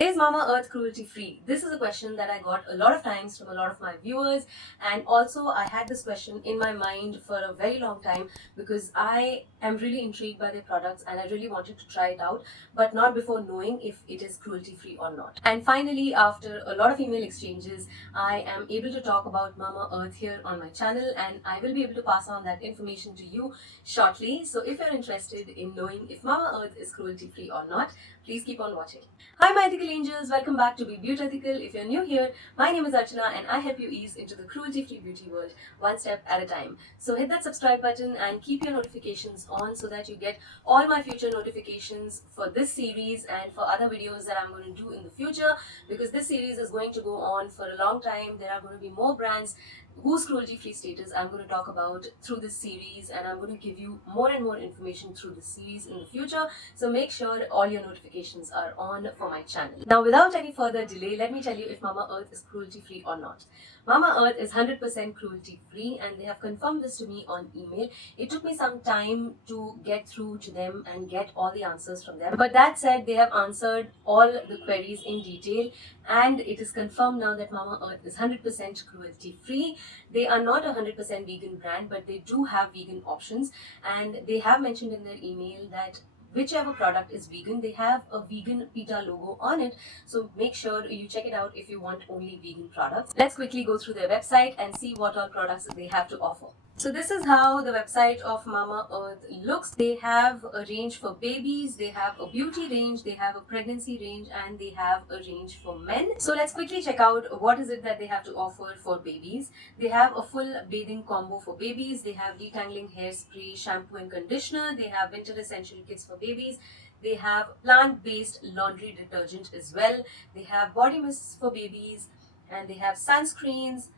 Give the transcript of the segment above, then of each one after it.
Is MamaEarth cruelty free? This is a question that I got a lot of times from a lot of my viewers, and also I had this question in my mind for a very long time because I am really intrigued by their products and I really wanted to try it out, but not before knowing if it is cruelty free or not. And finally, after a lot of email exchanges, I am able to talk about MamaEarth here on my channel, and I will be able to pass on that information to you shortly. So if you're interested in knowing if MamaEarth is cruelty free or not, please keep on watching. Hi my ethical angels, welcome back to Be Beautethical. If you're new here, my name is Archana and I help you ease into the cruelty-free beauty world one step at a time. So hit that subscribe button and keep your notifications on so that you get all my future notifications for this series and for other videos that I'm going to do in the future, because this series is going to go on for a long time. There are going to be more brands whose cruelty-free status I'm going to talk about through this series, and I'm going to give you more and more information through this series in the future. So make sure all your notifications are on for my channel. Now, without any further delay, let me tell you if MamaEarth is cruelty-free or not. MamaEarth is 100% cruelty-free, and they have confirmed this to me on email. It took me some time to get through to them and get all the answers from them. But that said, they have answered all the queries in detail, and it is confirmed now that MamaEarth is 100% cruelty-free. They are not a 100% vegan brand, but they do have vegan options, and they have mentioned in their email that whichever product is vegan, they have a vegan PETA logo on it. So make sure you check it out if you want only vegan products. Let's quickly go through their website and see what all products they have to offer. So this is how the website of MamaEarth looks. They have a range for babies, they have a beauty range, they have a pregnancy range, and they have a range for men. So let's quickly check out what is it that they have to offer for babies. They have a full bathing combo for babies. They have detangling hairspray, shampoo and conditioner. They have winter essential kits for babies. They have plant-based laundry detergent as well. They have body mists for babies, and they have sunscreens,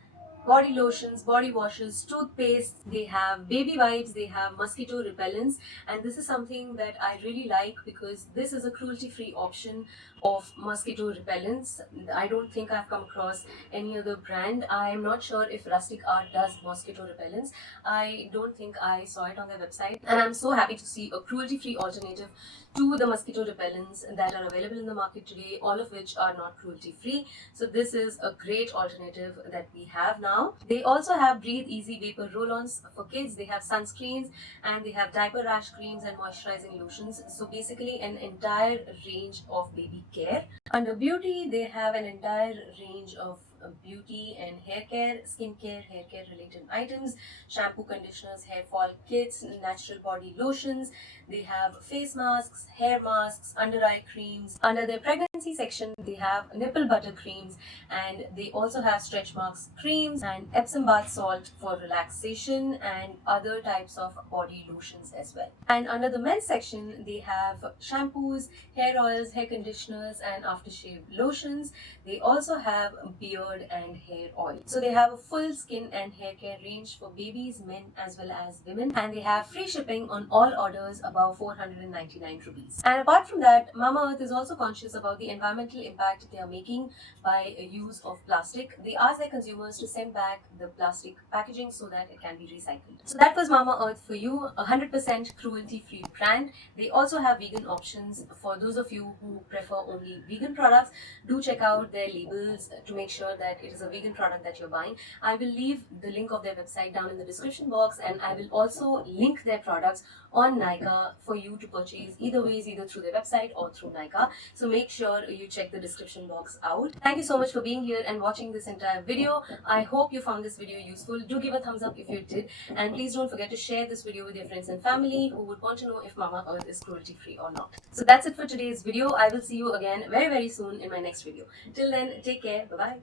body lotions, body washes, toothpaste. They have baby wipes, they have mosquito repellents, and this is something that I really like because this is a cruelty-free option of mosquito repellents. I don't think I've come across any other brand. I'm not sure if Rustic Art does mosquito repellents. I don't think I saw it on their website, and I'm so happy to see a cruelty-free alternative to the mosquito repellents that are available in the market today, all of which are not cruelty-free. So this is a great alternative that we have now. They also have Breathe Easy Vapor Roll-Ons for kids. They have sunscreens, and they have diaper rash creams and moisturizing lotions. So basically an entire range of baby care. Under beauty, they have an entire range of beauty and hair care, skincare, hair care related items, shampoo, conditioners, hair fall kits, natural body lotions. They have face masks, hair masks, under eye creams. Under their pregnancy section, they have nipple butter creams, and they also have stretch marks creams and Epsom bath salt for relaxation and other types of body lotions as well. And under the men's section, they have shampoos, hair oils, hair conditioners, and aftershave lotions. They also have beard and hair oil. So they have a full skin and hair care range for babies, men as well as women, and they have free shipping on all orders above 499 rupees. And apart from that, MamaEarth is also conscious about the environmental impact they are making by use of plastic. They ask their consumers to send back the plastic packaging so that it can be recycled. So that was MamaEarth for you, a 100% cruelty-free brand. They also have vegan options for those of you who prefer only vegan products. Do check out their labels to make sure that it is a vegan product that you're buying. I will leave the link of their website down in the description box, and I will also link their products on Nykaa for you to purchase either ways, either through their website or through Nykaa. So make sure you check the description box out. Thank you so much for being here and watching this entire video. I hope you found this video useful. Do give a thumbs up if you did, and please don't forget to share this video with your friends and family who would want to know if MamaEarth is cruelty free or not. So that's it for today's video. I will see you again very soon in my next video. Till then, take care. Bye bye.